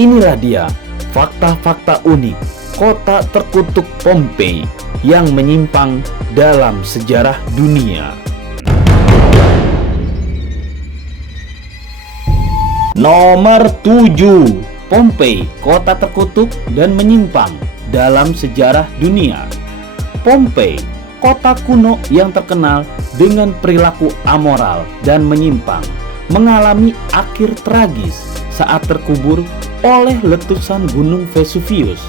inilah dia fakta-fakta unik kota terkutuk Pompei yang menyimpang dalam sejarah dunia. Nomor 7. Pompei, kota terkutuk dan menyimpang dalam sejarah dunia. Pompei, kota kuno yang terkenal dengan perilaku amoral dan menyimpang, mengalami akhir tragis saat terkubur oleh letusan Gunung Vesuvius.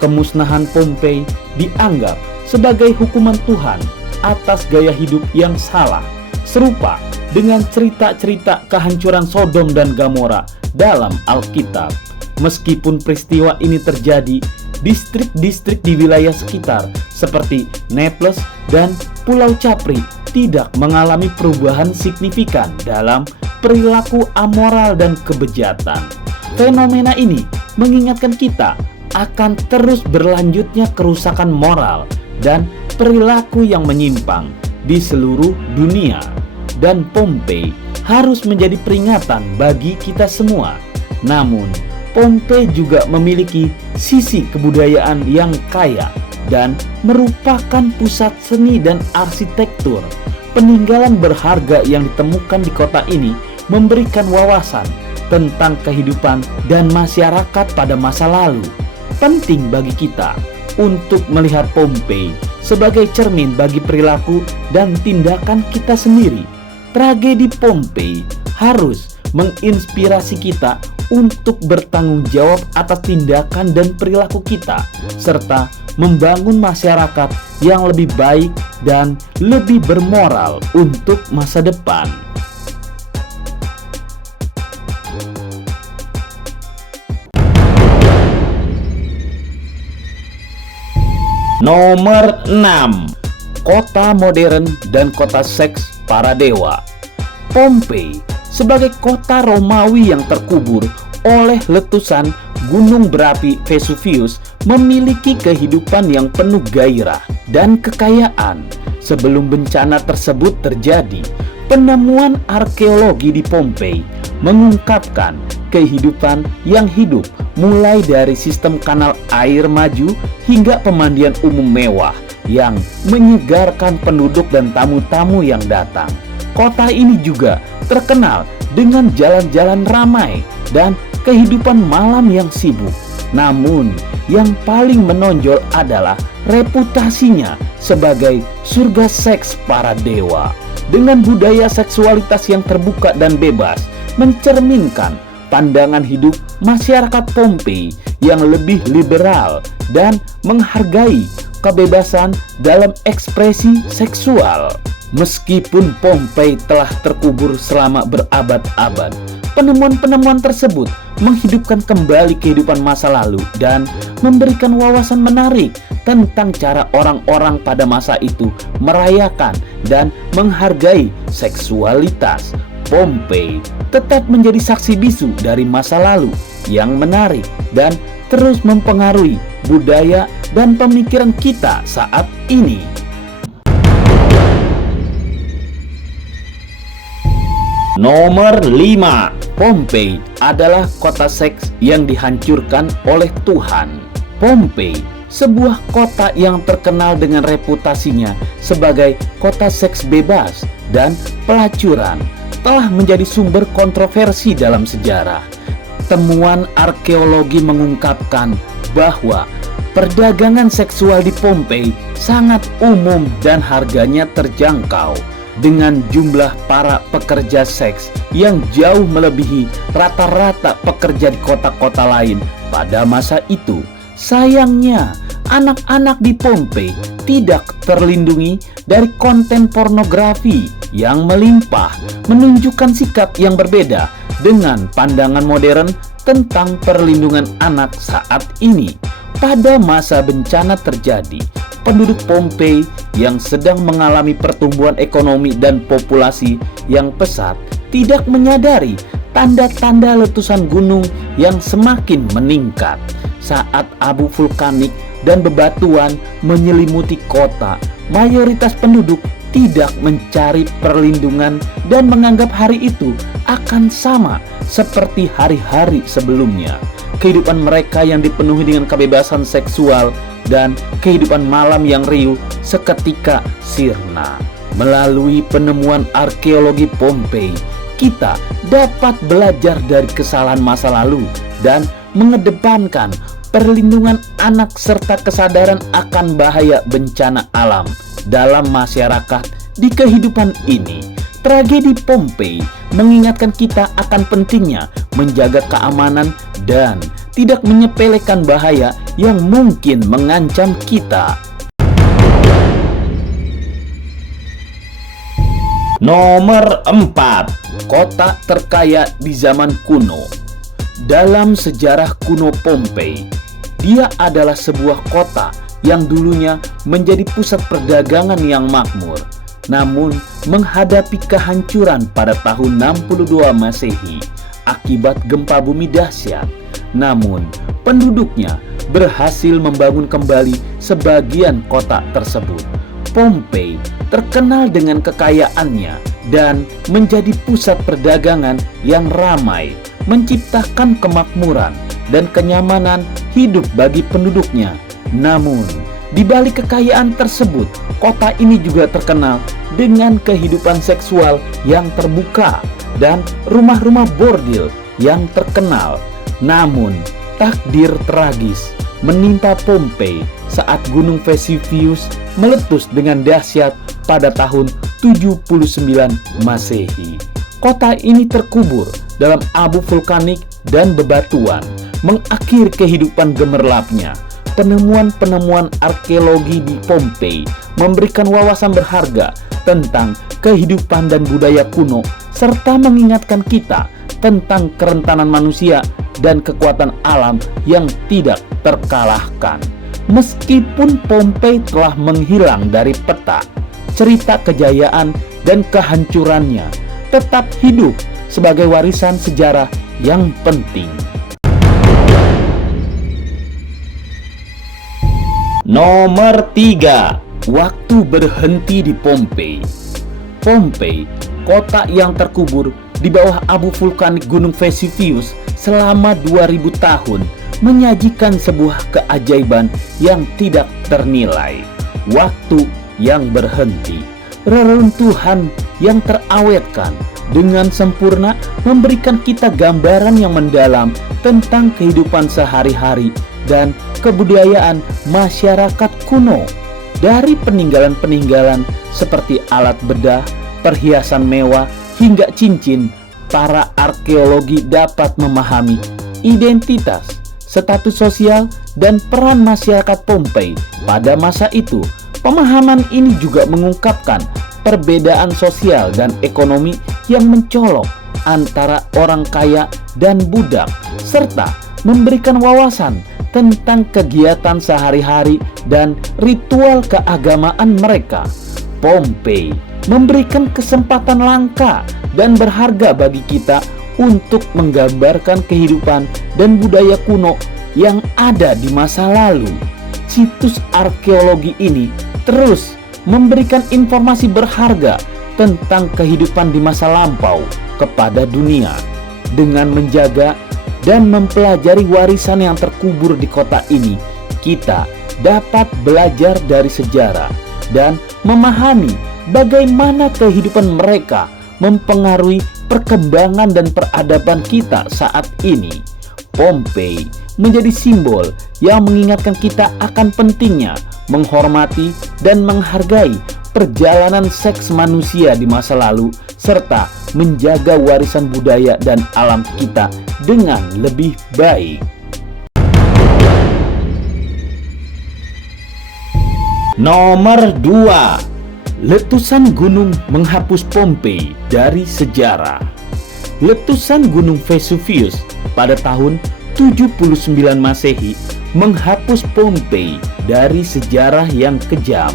Kemusnahan Pompei dianggap sebagai hukuman Tuhan atas gaya hidup yang salah, serupa dengan cerita-cerita kehancuran Sodom dan Gomora dalam Alkitab. Meskipun peristiwa ini terjadi, distrik-distrik di wilayah sekitar seperti Naples dan Pulau Capri tidak mengalami perubahan signifikan dalam perilaku amoral dan kebejatan. Fenomena ini mengingatkan kita akan terus berlanjutnya kerusakan moral dan perilaku yang menyimpang di seluruh dunia, dan Pompei harus menjadi peringatan bagi kita semua. Namun, Pompei juga memiliki sisi kebudayaan yang kaya dan merupakan pusat seni dan arsitektur. Peninggalan berharga yang ditemukan di kota ini memberikan wawasan tentang kehidupan dan masyarakat pada masa lalu. Penting bagi kita untuk melihat Pompei sebagai cermin bagi perilaku dan tindakan kita sendiri. Tragedi Pompei harus menginspirasi kita untuk bertanggung jawab atas tindakan dan perilaku kita, serta membangun masyarakat yang lebih baik dan lebih bermoral untuk masa depan. Nomor 6. Kota modern dan kota seks para dewa. Pompei sebagai kota Romawi yang terkubur oleh letusan gunung berapi Vesuvius memiliki kehidupan yang penuh gairah dan kekayaan. Sebelum bencana tersebut terjadi, penemuan arkeologi di Pompei mengungkapkan kehidupan yang hidup, mulai dari sistem kanal air maju hingga pemandian umum mewah yang menyegarkan penduduk dan tamu-tamu yang datang. Kota ini juga terkenal dengan jalan-jalan ramai dan kehidupan malam yang sibuk. Namun, yang paling menonjol adalah reputasinya sebagai surga seks para dewa. Dengan budaya seksualitas yang terbuka dan bebas, mencerminkan pandangan hidup masyarakat Pompei yang lebih liberal dan menghargai kebebasan dalam ekspresi seksual. Meskipun Pompei telah terkubur selama berabad-abad, penemuan-penemuan tersebut menghidupkan kembali kehidupan masa lalu dan memberikan wawasan menarik tentang cara orang-orang pada masa itu merayakan dan menghargai seksualitas. Pompei tetap menjadi saksi bisu dari masa lalu yang menarik dan terus mempengaruhi budaya dan pemikiran kita saat ini. Nomor 5. Pompei adalah kota seks yang dihancurkan oleh Tuhan. Pompei, sebuah kota yang terkenal dengan reputasinya sebagai kota seks bebas dan pelacuran, telah menjadi sumber kontroversi dalam sejarah. Temuan arkeologi mengungkapkan bahwa perdagangan seksual di Pompei sangat umum dan harganya terjangkau, dengan jumlah para pekerja seks yang jauh melebihi rata-rata pekerja di kota-kota lain pada masa itu. Sayangnya, anak-anak di Pompei tidak terlindungi dari konten pornografi yang melimpah, menunjukkan sikap yang berbeda dengan pandangan modern tentang perlindungan anak saat ini. Pada masa bencana terjadi, penduduk Pompei yang sedang mengalami pertumbuhan ekonomi dan populasi yang pesat tidak menyadari tanda-tanda letusan gunung yang semakin meningkat. Saat abu vulkanik dan bebatuan menyelimuti kota, mayoritas penduduk tidak mencari perlindungan dan menganggap hari itu akan sama seperti hari-hari sebelumnya. kehidupan mereka yang dipenuhi dengan kebebasan seksual dan kehidupan malam yang riuh seketika sirna. Melalui penemuan arkeologi Pompei, kita dapat belajar dari kesalahan masa lalu dan mengedepankan perlindungan anak serta kesadaran akan bahaya bencana alam dalam masyarakat di kehidupan ini. Tragedi Pompei mengingatkan kita akan pentingnya menjaga keamanan dan tidak menyepelekan bahaya yang mungkin mengancam kita. Nomor 4. Kota terkaya di zaman kuno. Dalam sejarah kuno Pompei, dia adalah sebuah kota yang dulunya menjadi pusat perdagangan yang makmur, namun menghadapi kehancuran pada tahun 62 Masehi akibat gempa bumi dahsyat. Namun, penduduknya berhasil membangun kembali sebagian kota tersebut. Pompei terkenal dengan kekayaannya dan menjadi pusat perdagangan yang ramai, menciptakan kemakmuran dan kenyamanan hidup bagi penduduknya. Namun, di balik kekayaan tersebut, kota ini juga terkenal dengan kehidupan seksual yang terbuka dan rumah-rumah bordil yang terkenal. Namun, takdir tragis menimpa Pompei saat Gunung Vesuvius meletus dengan dahsyat pada tahun 79 Masehi. Kota ini terkubur dalam abu vulkanik dan bebatuan, mengakhiri kehidupan gemerlapnya. Penemuan-penemuan arkeologi di Pompei memberikan wawasan berharga tentang kehidupan dan budaya kuno, serta mengingatkan kita tentang kerentanan manusia dan kekuatan alam yang tidak terkalahkan. Meskipun Pompei telah menghilang dari peta, cerita kejayaan dan kehancurannya tetap hidup sebagai warisan sejarah yang penting. Nomor 3. Waktu berhenti di Pompei. Pompei, kota yang terkubur di bawah abu vulkanik Gunung Vesuvius selama 2000 tahun, menyajikan sebuah keajaiban yang tidak ternilai. Waktu yang berhenti, reruntuhan yang terawetkan dengan sempurna, memberikan kita gambaran yang mendalam tentang kehidupan sehari-hari dan kebudayaan masyarakat kuno. Dari peninggalan-peninggalan seperti alat bedah, perhiasan mewah, hingga cincin, para arkeologi dapat memahami identitas, status sosial, dan peran masyarakat Pompei pada masa itu. Pemahaman ini juga mengungkapkan perbedaan sosial dan ekonomi yang mencolok antara orang kaya dan budak, serta memberikan wawasan tentang kegiatan sehari-hari dan ritual keagamaan mereka. Pompei memberikan kesempatan langka dan berharga bagi kita untuk menggambarkan kehidupan dan budaya kuno yang ada di masa lalu. Situs arkeologi ini terus memberikan informasi berharga tentang kehidupan di masa lampau kepada dunia. Dengan menjaga dan mempelajari warisan yang terkubur di kota ini, kita dapat belajar dari sejarah dan memahami bagaimana kehidupan mereka mempengaruhi perkembangan dan peradaban kita saat ini. Pompei menjadi simbol yang mengingatkan kita akan pentingnya menghormati dan menghargai perjalanan seks manusia di masa lalu, serta menjaga warisan budaya dan alam kita dengan lebih baik. Nomor 2. Letusan gunung menghapus Pompei dari sejarah. Letusan Gunung Vesuvius pada tahun 79 Masehi menghapus Pompei dari sejarah yang kejam.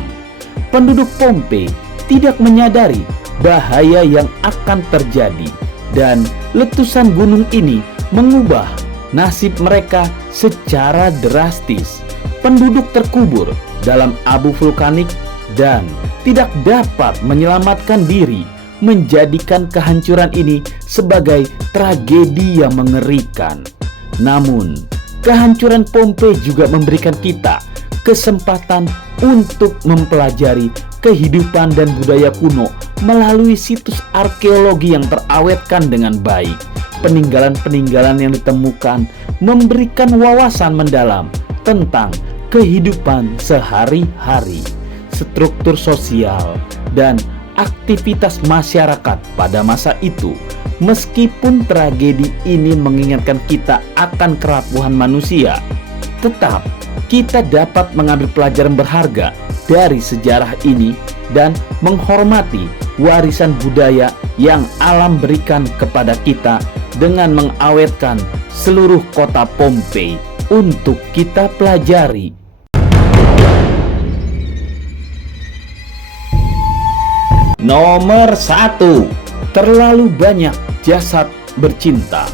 Penduduk Pompei tidak menyadari bahaya yang akan terjadi, dan letusan gunung ini mengubah nasib mereka secara drastis. Penduduk terkubur dalam abu vulkanik dan tidak dapat menyelamatkan diri, menjadikan kehancuran ini sebagai tragedi yang mengerikan. Namun, kehancuran Pompei juga memberikan kita kesempatan untuk mempelajari kehidupan dan budaya kuno melalui situs arkeologi yang terawetkan dengan baik. Peninggalan-peninggalan yang ditemukan memberikan wawasan mendalam tentang kehidupan sehari-hari, struktur sosial, dan aktivitas masyarakat pada masa itu. Meskipun tragedi ini mengingatkan kita akan kerapuhan manusia, tetap kita dapat mengambil pelajaran berharga dari sejarah ini dan menghormati warisan budaya yang alam berikan kepada kita dengan mengawetkan seluruh kota Pompei untuk kita pelajari. Nomor 1. Terlalu banyak jasad bercinta.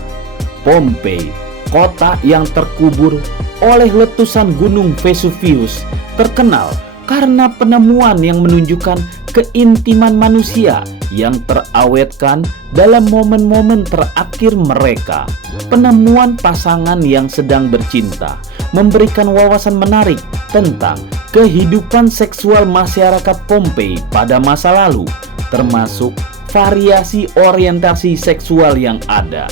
Pompei, kota yang terkubur oleh letusan gunung Vesuvius, terkenal karena penemuan yang menunjukkan keintiman manusia yang terawetkan dalam momen-momen terakhir mereka. Penemuan pasangan yang sedang bercinta memberikan wawasan menarik tentang kehidupan seksual masyarakat Pompei pada masa lalu, termasuk variasi orientasi seksual yang ada.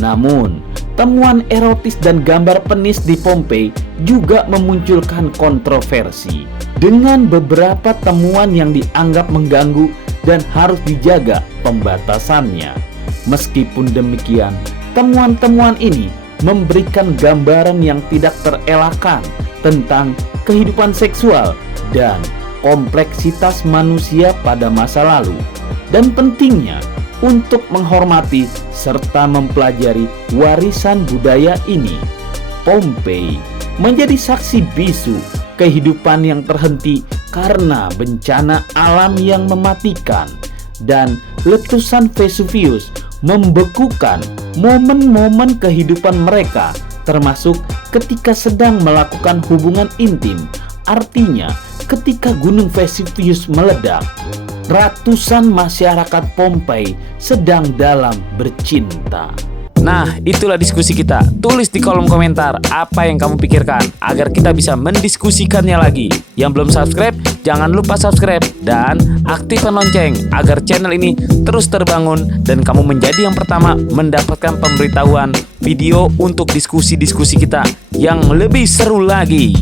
Namun, temuan erotis dan gambar penis di Pompei juga memunculkan kontroversi, dengan beberapa temuan yang dianggap mengganggu dan harus dijaga pembatasannya. Meskipun demikian, temuan-temuan ini memberikan gambaran yang tidak terelakkan tentang kehidupan seksual dan kompleksitas manusia pada masa lalu, dan pentingnya untuk menghormati serta mempelajari warisan budaya ini. Pompei menjadi saksi bisu kehidupan yang terhenti karena bencana alam yang mematikan, dan letusan Vesuvius membekukan momen-momen kehidupan mereka, termasuk ketika sedang melakukan hubungan intim. Artinya, ketika gunung Vesuvius meledak, ratusan masyarakat Pompei sedang dalam bercinta. Nah, itulah diskusi kita. Tulis di kolom komentar apa yang kamu pikirkan agar kita bisa mendiskusikannya lagi. Yang belum subscribe, jangan lupa subscribe dan aktifkan lonceng agar channel ini terus terbangun dan kamu menjadi yang pertama mendapatkan pemberitahuan video untuk diskusi-diskusi kita yang lebih seru lagi.